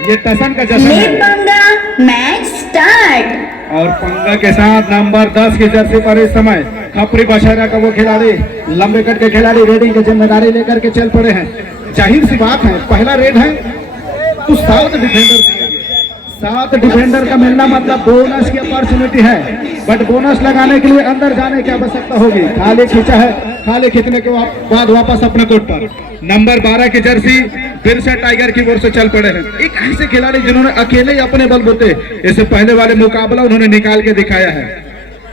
ये टसन का जश्न ले है। पंगा मैच स्टार्ट। और पंगा के साथ नंबर 10 की जर्सी पर इस समय खपरी बशहरा का वो खिलाड़ी, लंबे कट के खिलाड़ी रेडिंग की जिम्मेदारी लेकर के चल पड़े हैं। जाहिर सी बात है, पहला रेड है तो 7 डिफेंडर का मिलना मतलब बोनस की अपॉर्चुनिटी है, बट बोनस लगाने के लिए अंदर जाने की आवश्यकता होगी। खाली खींचा है, खाली खींचने के बाद वापस अपने कोर्ट पर नंबर 12 की जर्सी बिरसा टाइगर की ओर से चल पड़े हैं। एक ऐसे खिलाड़ी जिन्होंने अकेले ही अपने बलबूते इससे पहले वाले मुकाबला उन्होंने निकाल के दिखाया है।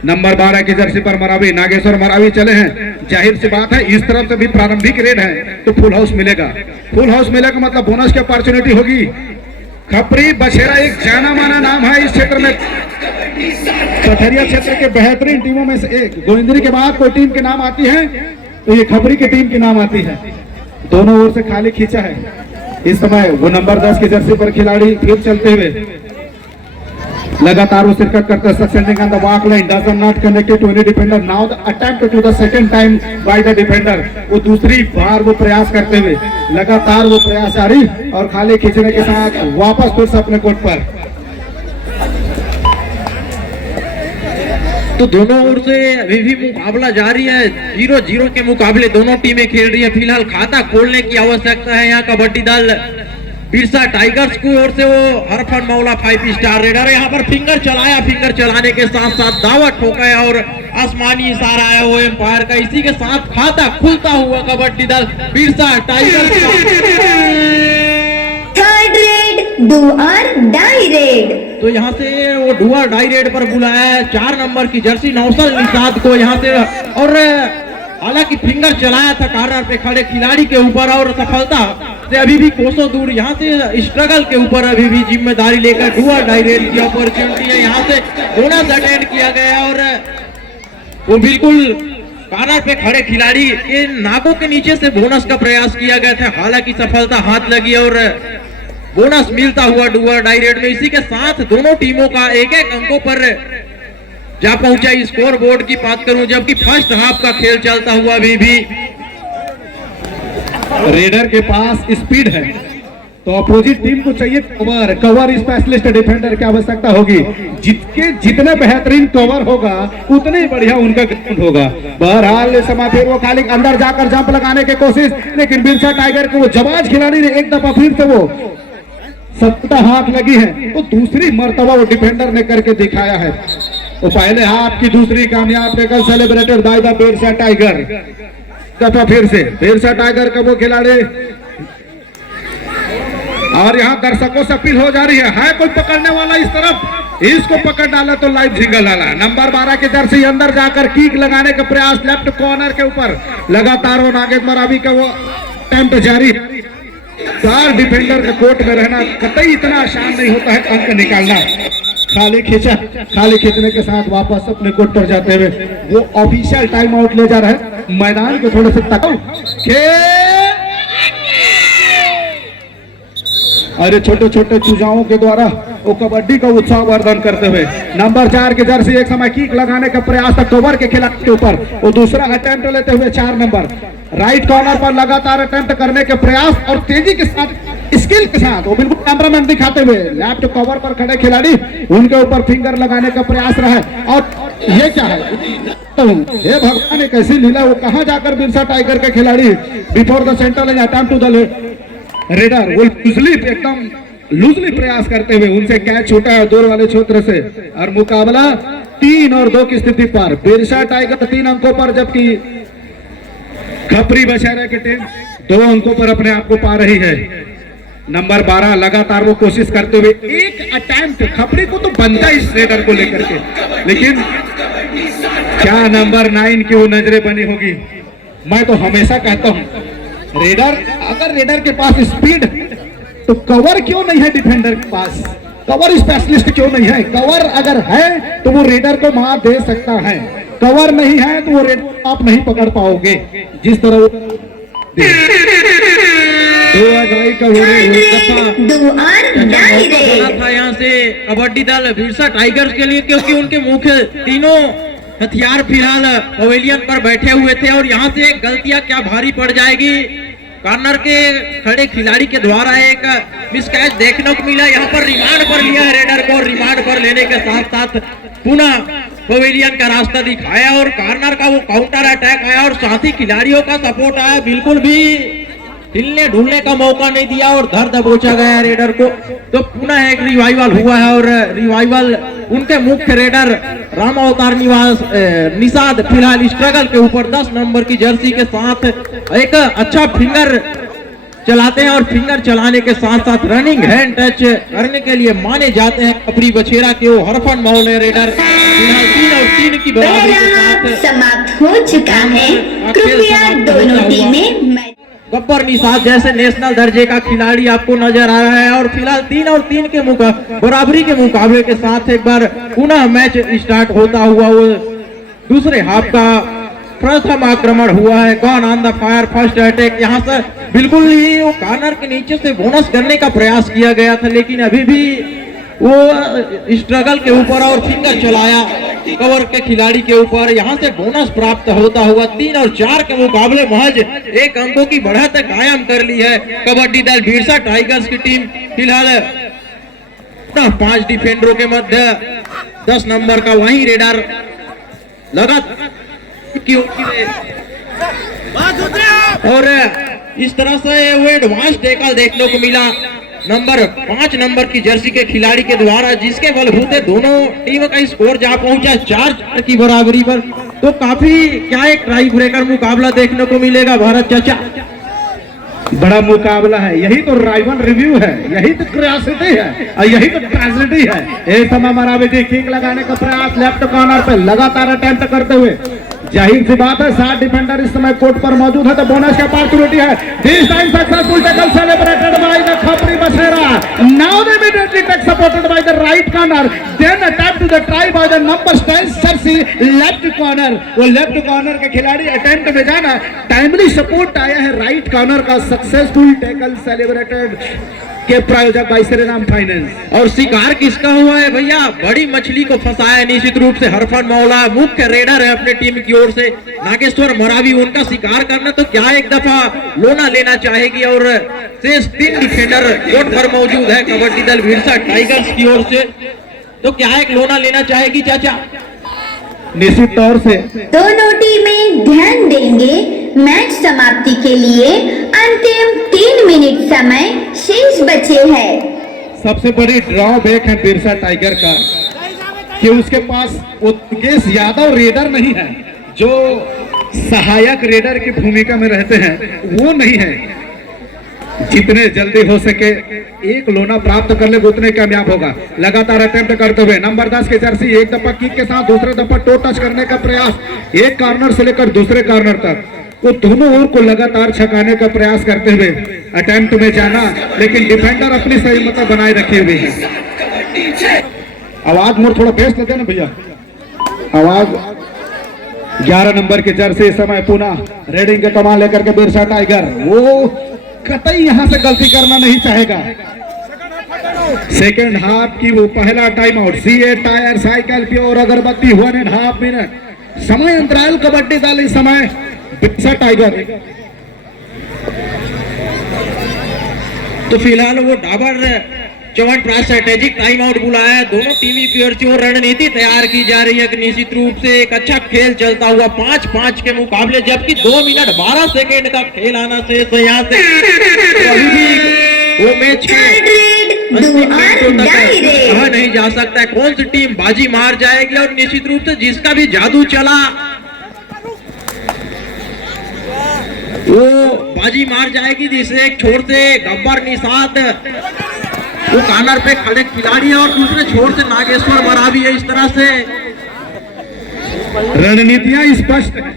नंबर 12 की जर्सी पर मरावी नागेश्वर मरावी चले हैं। जाहिर सी बात है, इस तरफ से भी प्रारंभिक रेड है तो फुल हाउस मिलेगा। फुल हाउस मिलेगा मतलब बोनस की अपॉर्चुनिटी होगी। खपरी बशेरा एक जाना माना नाम है इस क्षेत्र में, पथरिया क्षेत्र के बेहतरीन टीमों में से एक। गोविंदरी के बाद कोई टीम के नाम आती है तो ये खपरी की टीम की नाम आती है। दोनों ओर से खाली खींचा है। इस समय वो नंबर 10 की जर्सी पर खिलाड़ी फिर चलते हुए लगातार वो शिरकत करते हैं। सक्सेसिंग ऑन द वॉक line does not connected to any defender. Now the attempt to the second time by the defender. वो दूसरी बार वो प्रयास करते हुए लगातार वो प्रयास जारी और खाली खींचने के साथ वापस फिर से अपने कोर्ट पर। तो दोनों ओर से अभी भी मुकाबला जारी है। 0-0 के मुकाबले दोनों टीमें खेल रही है। फिलहाल खाता खोलने की आवश्यकता है यहाँ कबड्डी दल बिरसा टाइगर्स की ओर से। वो हरफन मौला 5 स्टार रेडर यहाँ पर फिंगर चलाया, फिंगर चलाने के साथ साथ दावा ठोका और आसमानी इशारा है वो एम्पायर का। इसी के साथ खाता खुलता हुआ कबड्डी दल बिरसा टाइगर्स का। थर्ड रेड डू और डाई रेड। तो यहाँ से वो डुआ डाई रेड पर बुलाया है 4 नंबर की जर्सी नौसल निषाद को यहाँ से। और हालांकि फिंगर चलाया था कॉर्नर पे खड़े खिलाड़ी के ऊपर और सफलता से अभी भी कोसों दूर। यहाँ से स्ट्रगल के ऊपर अभी भी जिम्मेदारी लेकर डुआ डाई रेड की अपॉर्चुनिटी है। यहाँ से बोनस अटेंड किया गया और वो बिल्कुल कॉर्नर पे खड़े खिलाड़ी के नाकों के नीचे से बोनस का प्रयास किया गया था। हालांकि सफलता हाथ लगी और बोनस मिलता हुआ डुआ डाई रेड में। इसी के साथ दोनों टीमों का एक अंकों पर जा पहुंचा स्कोर बोर्ड की बात करूं, जबकि फर्स्ट हाफ का खेल चलता हुआ अभी भी रेडर के पास स्पीड है तो अपोजिट टीम को चाहिए कवर स्पेशलिस्ट डिफेंडर की आवश्यकता होगी। जितने बेहतरीन कवर होगा उतने ही बढ़िया उनका ग्राउंड होगा। बहरहाल समय फिर वो खाली अंदर जाकर जंप लगाने की कोशिश, लेकिन बिरसा टाइगर को वो जवाज खिलाड़ी ने एक दफा फिर से वो सत्ता हाथ लगी है तो दूसरी मर्तबा वो डिफेंडर ने करके दिखाया है। तो पहले हाफ की दूसरी कामयाब tackle celebrated by the Birsa tiger. दफा फिर से बिरसा टाइगर का वो खिलाड़ी। और यहाँ दर्शकों से अपील हो जा रही है कोई पकड़ने वाला इस तरफ, इसको पकड़ डाला तो लाइव झिंगल डाला। नंबर 12 की जर्सी अंदर जाकर किक लगाने का प्रयास लेफ्ट कॉर्नर के ऊपर लगातार वो नागेश मरावी का वो अटेम्प्ट जारी। 4 डिफेंडर के कोर्ट में रहना कतई इतना आसान नहीं होता है अंक निकालना। खाली खींचा, खाली खींचने के साथ वापस अपने कोर्ट पर जाते हुए वो ऑफिशियल टाइम आउट ले जा रहा है। मैदान को थोड़े से तको अरे छोटे छोटे चूजाओं के द्वारा वो कबड्डी का उत्साह वर्धन करते हुए नंबर 4 की जर्सी एक समय किक लगाने का प्रयास था कवर के खिलाड़ी के ऊपर। वो दूसरा अटेम्प्ट लेते हुए 4 नंबर राइट कॉर्नर पर लगातार अटेम्प्ट करने के प्रयास और तेजी के साथ स्किल के साथ वो बिल्कुल टेम्परामेंट दिखाते हुए लेफ्ट कवर पर खड़े खिलाड़ी उनके ऊपर फिंगर लगाने का प्रयास रहा है। और ये क्या है तो हे भगवान ने कैसी लीला, वो कहां जाकर बिरसा टाइगर के खिलाड़ी before the centre line attempt to the raider वो एकदम लूजली प्रयास करते हुए उनसे कैच छूटा है दूर वाले क्षेत्र से। और मुकाबला 3 और 2 की स्थिति पर बिरसा टाइगर 3 अंकों पर, जबकि खपरी बशहरा की टीम 2 अंकों पर अपने आप को पा रही है। नंबर 12 लगातार वो कोशिश करते हुए एक अटेम्प्ट खपरी को तो बनता इस रेडर को लेकर के, लेकिन क्या नंबर 9 की वो नजरें बनी होगी। मैं तो हमेशा कहता हूं रेडर, अगर रेडर के पास स्पीड तो कवर क्यों नहीं है डिफेंडर के पास, कवर स्पेशलिस्ट क्यों नहीं है। कवर अगर है तो वो रेडर को मार दे सकता है, कवर नहीं है तो वो रेडर आप नहीं पकड़ पाओगे। जिस तरह था यहाँ से कबड्डी दल बिरसा टाइगर्स के लिए, क्योंकि उनके मुख्य तीनों हथियार फिलहाल पवेलियन पर बैठे हुए थे और यहाँ से गलतियां क्या भारी पड़ जाएगी कॉर्नर के खड़े खिलाड़ी के द्वारा एक मिस कैच देखने को मिला। यहाँ पर रिमांड पर लिया है रेडर को, रिमांड पर लेने के साथ साथ पुनः पवेलियन का रास्ता दिखाया और कॉर्नर का वो काउंटर अटैक आया और साथ ही खिलाड़ियों का सपोर्ट आया, बिल्कुल भी हिलने ढुलने का मौका नहीं दिया और धर दबोचा गया रेडर को। तो पुनः एक रिवाइवल हुआ है और रिवाइवल उनके मुख्य रेडर राम अवतार निषाद फिलहाल स्ट्रगल के ऊपर 10 नंबर की जर्सी के साथ एक अच्छा फिंगर चलाते हैं और फिंगर चलाने के साथ साथ रनिंग हैंड टच करने के लिए माने जाते हैं कपरी बछेरा के वो हरफन मौले रेडर। फिलहाल 3 और 3 की बराबरी के साथ समाप्त हो चुका है। कृपया दोनों टीमें गब्बर निषाद जैसे नेशनल दर्जे का खिलाड़ी आपको नजर आ रहा है और फिलहाल 3 और 3 के बराबरी के मुकाबले के साथ एक बार पुनः मैच स्टार्ट होता हुआ वो दूसरे हाफ का प्रथम आक्रमण हुआ है। Gone on the fire first attack, यहाँ से बिल्कुल ही वो कॉर्नर के नीचे से बोनस करने का प्रयास किया गया था लेकिन अभी भी वो स्ट्रगल के ऊपर और फिंगर चलाया कवर के खिलाड़ी के ऊपर। यहाँ से बोनस प्राप्त होता हुआ 3 और 4 के मुकाबले महज 1 अंकों की बढ़त कायम कर ली है कबड्डी दल बिरसा टाइगर्स की टीम। फिलहाल 5 डिफेंडरों के मध्य 10 नंबर का वही रेडर लगातार और इस तरह से वो एडवांस टैकल देखने को मिला नंबर 5 नंबर की जर्सी के खिलाड़ी के द्वारा, जिसके बलबूते दोनों टीम का स्कोर जा पहुंचा 4-4 की बराबरी पर। तो काफी क्या एक टाई ब्रेकर मुकाबला देखने को मिलेगा भारत चाचा। बड़ा मुकाबला है, यही तो राइवल रिव्यू है, यही तो क्यूरियोसिटी है और यही तो ट्रेजेडी है। एक समय मरावी जी किक लगाने का प्रयास लेफ्ट कॉर्नर पे लगातार अटेम्प्ट करते हुए, जाहिर सी बात है 7 डिफेंडर इस समय कोर्ट पर मौजूद है तो बोनस की अपॉर्चुनिटी है। This time successful tackle celebrated by the खपरी बसेरा। Now they immediately take supported by the right corner, then attempt to the try by the number 10 jersey left corner. वो लेफ्ट कॉर्नर के खिलाड़ी attempt में जाना, timely support आया है right corner का। सक्सेसफुल टैकल सेलिब्रेटेड के प्रायोजक भाई श्रीराम फाइनेंस। और शिकार किसका हुआ है भैया? बड़ी मछली को फंसाया निश्चित रूप से हरफन मौला, मुख्य रेडर है अपने टीम की ओर से नागेश्वर मरावी। उनका शिकार करना तो क्या एक दफा लोना लेना चाहेगी और शेष 3 डिफेंडर कोर्ट पर मौजूद है कबड्डी दल बिरसा टाइगर्स की ओर से, तो क्या एक लोना लेना चाहेगी चाचा? निश्चित तौर से दोनों टीमें ध्यान देंगे। मैच समाप्ति के लिए अंतिम 3 मिनट समय शेष बचे हैं। सबसे बड़ी ड्रॉबैक है बिरसा टाइगर का कि उसके पास उत्केश यादव रेडर नहीं है, जो सहायक रेडर की भूमिका में रहते हैं वो नहीं है। जितने जल्दी हो सके एक लोना प्राप्त कर ले उतने कामयाब होगा। लगातार अटेम्प्ट करते हुए नंबर 10 की जर्सी एक दफा किक के साथ दूसरे दफा टो टच करने का प्रयास, एक कॉर्नर से लेकर दूसरे कॉर्नर तक वो दोनों ओर को लगातार छकाने का प्रयास करते हुए अटेम्प्ट में जाना, लेकिन डिफेंडर अपनी सही मत बनाए रखे हुए हैं। आवाज मोर थोड़ा बेस्ट लेते ना भैया, आवाज 11 नंबर की जर्सी इस समय पुनः रेडिंग के कमान लेकर के बिरसा टाइगर वो कतई यहां से गलती करना नहीं चाहेगा। सेकेंड हाफ की वो पहला time out, CA tyre cycle pure अगरबत्ती 1.5 मिनट समय अंतराल कबड्डी दल इस समय बिरसा टाइगर। तो फिलहाल वो Dabur Chauhan strategic time out बुलाया है। दोनों टीमी की ओर से रणनीति तैयार की जा रही है कि निश्चित रूप से एक अच्छा खेल चलता हुआ 5-5 के मुकाबले, जबकि 2 मिनट 12 सेकेंड का खेल आना शेष है यहाँ से। तो अभी भी वो मैच कहा नहीं जा सकता है कौन सी टीम बाजी मार जाएगी और निश्चित रूप से जिसका भी जादू चला वो बाजी मार जाएगी, जिसे एक छोर से गब्बर निषाद वो कॉर्नर पे खड़े खिलाड़ी है और दूसरे छोर से नागेश्वर मरावी है। इस तरह से रणनीतियां स्पष्ट है।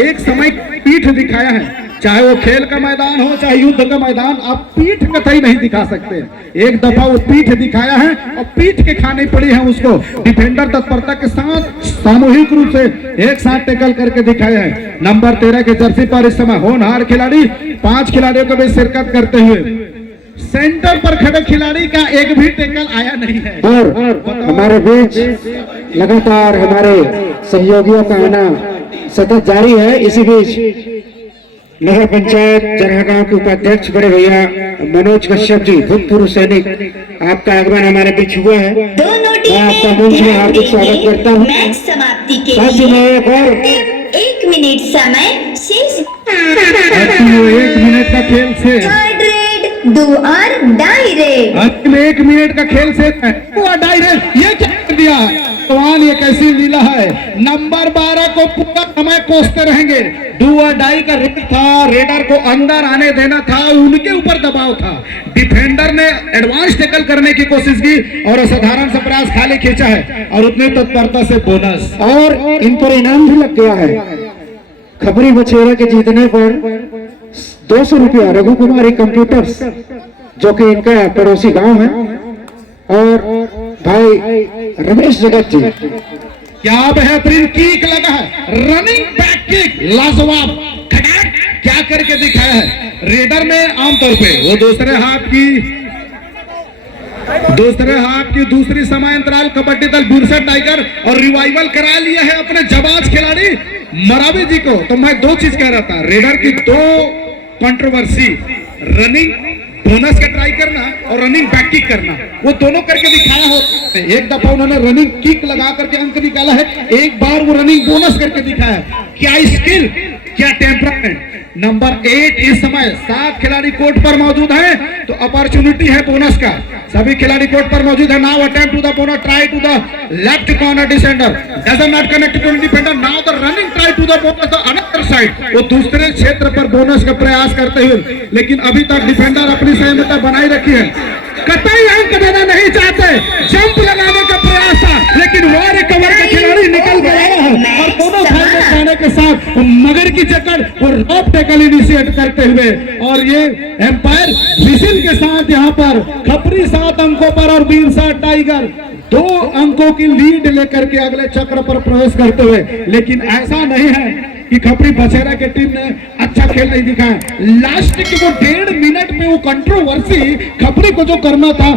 एक समय पीठ दिखाया है, चाहे वो खेल का मैदान हो चाहे युद्ध का मैदान, आप पीठ कतई नहीं दिखा सकते। एक दफा वो पीठ दिखाया है और पीठ के खाने पड़ी है उसको। डिफेंडर तत्परता के साथ सामूहिक रूप से एक साथ टैकल करके दिखाया है। नंबर 13 के जर्सी पर इस समय होनहार खिलाड़ी 5 खिलाड़ियों को भी शिरकत करते हुए सेंटर पर खड़े खिलाड़ी का एक भी टैकल आया नहीं है। और हमारे बीच लगातार हमारे सहयोगियों का आना सतत जारी है। इसी बीच नगर पंचायत जरहा गांव के उपाध्यक्ष बड़े भैया मनोज कश्यप जी, भूतपूर्व सैनिक, आपका आगमन हमारे बीच हुआ है। दोनों मैं आपका मंच में हार्दिक स्वागत करता हूँ। मैच समाप्ति के साथ ही मैं लिए एक और 1 मिनट समय शेष। अंतिम 1 मिनट का खेल से थर्ड रेड दो और डाई रेड। अंतिम 1 मिनट का खेल से हुआ डायरेक्ट। ये क्या कर दिया भगवान, ये कैसी लीला है। नंबर 12 को पूरा समय कोसते रहेंगे। डू और डाई का रेड था, रेडर को अंदर आने देना था, उनके ऊपर दबाव था। डिफेंडर ने एडवांस टैकल करने की कोशिश की और असाधारण से प्रयास खाली खींचा है और उतनी तत्परता से बोनस और इन पर इनाम भी लग गया है। खबरी बछेरा के जीतने पर 200 रुपया रघु कुमारी कंप्यूटर्स, जो कि इनका पड़ोसी गांव है, और भाई रमेश जगत जी। क्या बेहतरीन किक लगा है, रनिंग बैक किक लाजवाब, खटाक क्या करके दिखाया है। रेडर में आमतौर पे वो दूसरे हाथ की दूसरी समय अंतराल कबड्डी दल बिरसा टाइगर और रिवाइवल करा लिया है अपने जबाज खिलाड़ी मरावी जी को। तो मैं 2 चीज कह रहा था, रेडर की 2 कंट्रोवर्सी, रनिंग बोनस का ट्राई करना और रनिंग बैक किक करना, वो दोनों करके दिखाया हो। एक दफा उन्होंने रनिंग किक लगा करके अंक निकाला है, एक बार वो रनिंग बोनस करके दिखाया। क्या स्किल, क्या टेम्परामेंट। नंबर 8 इस समय 7 खिलाड़ी कोर्ट पर मौजूद हैं, तो अपॉर्चुनिटी है बोनस का। सभी खिलाड़ी कोर्ट पर मौजूद है। Now attempt to the bonus, try to the left corner defender, doesn't not connect to defender. Now the running try to the bonus the another side. वो दूसरे क्षेत्र पर बोनस का प्रयास करते हुए, लेकिन अभी तक डिफेंडर अपनी संयमता बनाई रखी है। कतई अंक देना नहीं चाहते। जंप लगाने का प्रयास था, लेकिन वह रिकवर के खिलाड़ी निकल गया है और दोनों साइड में जाने के साथ मगर की जकड़ और रॉप टैकल इनिशिएट करते हुए, और ये एम्पायर विसिल के साथ यहाँ पर खपरी 7 अंकों पर और बिरसा टाइगर 2 अंकों की लीड लेकर के अगले चक्र पर प्रवेश करते हुए। लेकिन ऐसा नहीं है कि खपरी बछेरा की टीम ने अच्छा खेल नहीं दिखाया। लास्ट के वो 1.5 मिनट में वो कंट्रोवर्सी खपरी को जो करना था